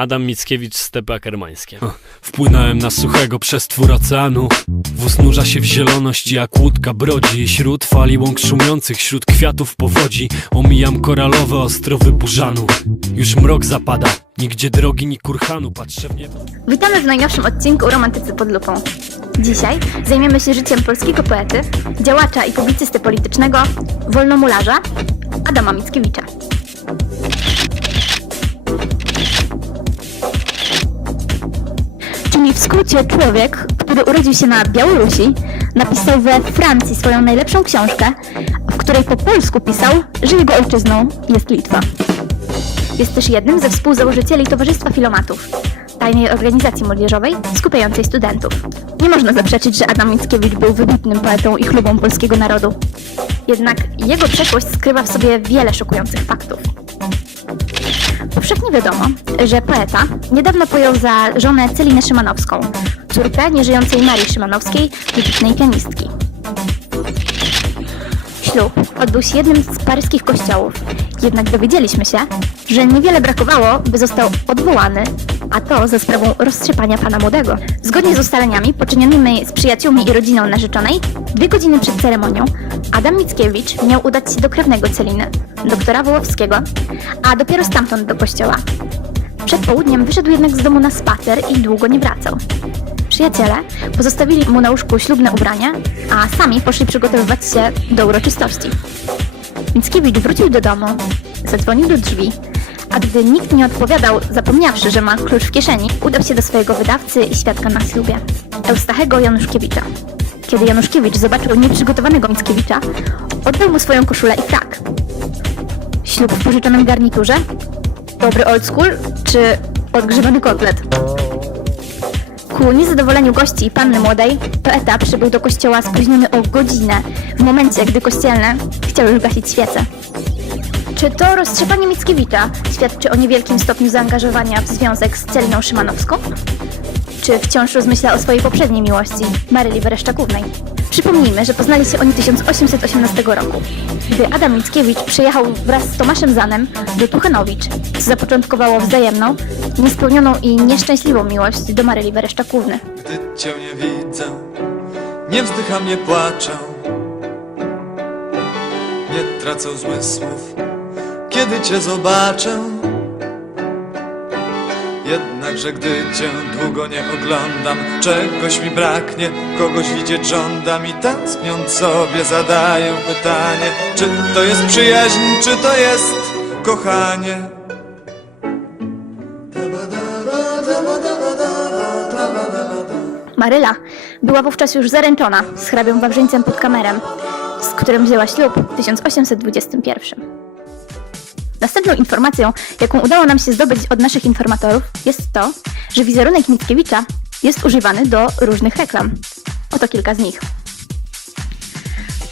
Adam Mickiewicz, Stepa Kermańskie. Wpłynąłem na suchego przestwór oceanu Wóz nurza się w zieloność jak łódka brodzi Śród fali łąk szumiących, śród kwiatów powodzi Omijam koralowe ostrowy burzanu Już mrok zapada, nigdzie drogi ni kurhanu Patrzę w niebo Witamy w najnowszym odcinku Romantycy pod lupą. Dzisiaj zajmiemy się życiem polskiego poety, działacza i publicysty politycznego, wolnomularza Adama Mickiewicza. Skrócie człowiek, który urodził się na Białorusi, napisał we Francji swoją najlepszą książkę, w której po polsku pisał, że jego ojczyzną jest Litwa. Jest też jednym ze współzałożycieli Towarzystwa Filomatów, tajnej organizacji młodzieżowej skupiającej studentów. Nie można zaprzeczyć, że Adam Mickiewicz był wybitnym poetą i chlubą polskiego narodu. Jednak jego przeszłość skrywa w sobie wiele szokujących faktów. Powszechnie wiadomo, że poeta niedawno pojął za żonę Celinę Szymanowską, córkę nieżyjącej Marii Szymanowskiej, wybitnej pianistki. Ślub odbył się jednym z paryskich kościołów, jednak dowiedzieliśmy się, że niewiele brakowało, by został odwołany, a to za sprawą roztrzepania pana młodego. Zgodnie z ustaleniami poczynionymi z przyjaciółmi i rodziną narzeczonej, dwie godziny przed ceremonią, Adam Mickiewicz miał udać się do krewnego Celiny, doktora Wołowskiego, a dopiero stamtąd do kościoła. Przed południem wyszedł jednak z domu na spacer i długo nie wracał. Przyjaciele pozostawili mu na łóżku ślubne ubrania, a sami poszli przygotowywać się do uroczystości. Mickiewicz wrócił do domu, zadzwonił do drzwi, a gdy nikt nie odpowiadał, zapomniawszy, że ma klucz w kieszeni, udał się do swojego wydawcy i świadka na ślubie, Eustachego Januszkiewicza. Kiedy Januszkiewicz zobaczył nieprzygotowanego Mickiewicza, oddał mu swoją koszulę i frak. Ślub w pożyczonym garniturze? Dobry old school czy odgrzewany kotlet? Ku niezadowoleniu gości i panny młodej, poeta przybył do kościoła spóźniony o godzinę, w momencie, gdy kościelne chciały już gasić świece. Czy to roztrzepanie Mickiewicza świadczy o niewielkim stopniu zaangażowania w związek z Celiną Szymanowską? Czy wciąż rozmyśla o swojej poprzedniej miłości, Maryli Wereszczakównej? Przypomnijmy, że poznali się oni 1818 roku, gdy Adam Mickiewicz przyjechał wraz z Tomaszem Zanem do Tuchanowicz, co zapoczątkowało wzajemną, niespełnioną i nieszczęśliwą miłość do Maryli Wereszczakówny. Gdy cię nie widzę, nie wzdycham, nie płaczę, nie tracę zmysłów, kiedy cię zobaczę. Jednakże gdy cię długo nie oglądam, czegoś mi braknie, kogoś widzieć żądam i tęskniąc sobie zadaję pytanie, czy to jest przyjaźń, czy to jest kochanie. Maryla była wówczas już zaręczona z hrabią Wawrzyńcem pod kamerem, z którym wzięła ślub w 1821. Następną informacją, jaką udało nam się zdobyć od naszych informatorów, jest to, że wizerunek Mickiewicza jest używany do różnych reklam. Oto kilka z nich.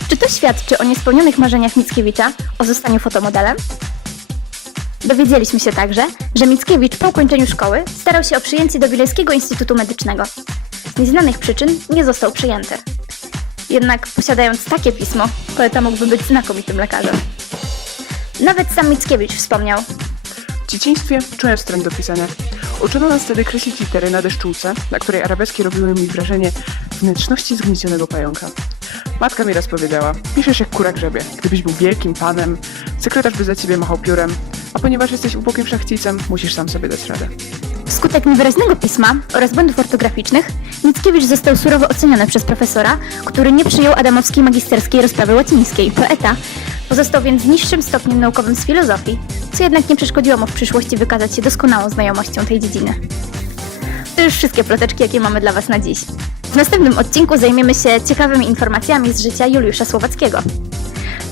Czy to świadczy o niespełnionych marzeniach Mickiewicza o zostaniu fotomodelem? Dowiedzieliśmy się także, że Mickiewicz po ukończeniu szkoły starał się o przyjęcie do Wileńskiego Instytutu Medycznego. Z nieznanych przyczyn nie został przyjęty. Jednak posiadając takie pismo, poeta mógłby być znakomitym lekarzem. Nawet sam Mickiewicz wspomniał, W dzieciństwie czułem wstręt do pisania. Uczono nas wtedy kreślić litery na deszczułce, na której arabeski robiły mi wrażenie wnętrzności zgniecionego pająka. Matka mi raz powiedziała, piszesz jak kura grzebie. Gdybyś był wielkim panem, sekretarz by za ciebie machał piórem, a ponieważ jesteś ubogim szlachcicem, musisz sam sobie dać radę. Wskutek niewyraźnego pisma oraz błędów ortograficznych, Mickiewicz został surowo oceniony przez profesora, który nie przyjął adamowskiej magisterskiej rozprawy łacińskiej. Poeta pozostał więc w niższym stopniu naukowym z filozofii, co jednak nie przeszkodziło mu w przyszłości wykazać się doskonałą znajomością tej dziedziny. To już wszystkie ploteczki, jakie mamy dla Was na dziś. W następnym odcinku zajmiemy się ciekawymi informacjami z życia Juliusza Słowackiego.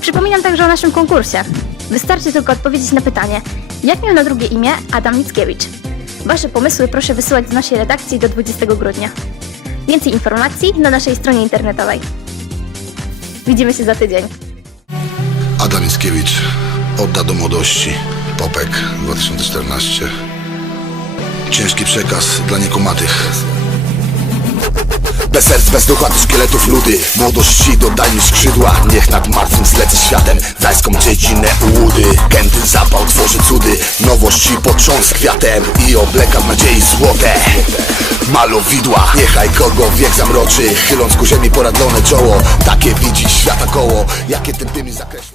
Przypominam także o naszym konkursie. Wystarczy tylko odpowiedzieć na pytanie, jak miał na drugie imię Adam Mickiewicz. Wasze pomysły proszę wysyłać z naszej redakcji do 20 grudnia. Więcej informacji na naszej stronie internetowej. Widzimy się za tydzień. Adam Mickiewicz odda do młodości. Popek 2014. Ciężki przekaz dla niekomatych. Bez serc, bez ducha, do szkieletów ludy. Młodości dodaj mi skrzydła. Niech nad martwym zlecę światem Rajską dziedzinę ułudy. Kęty zapał tworzy cudy. Nowości począsk kwiatem I obleka w nadziei złote. Malowidła Niechaj kogo wiek zamroczy. Chyląc ku ziemi poradlone czoło. Takie widzi świata koło. Jakie tępymi zakreśla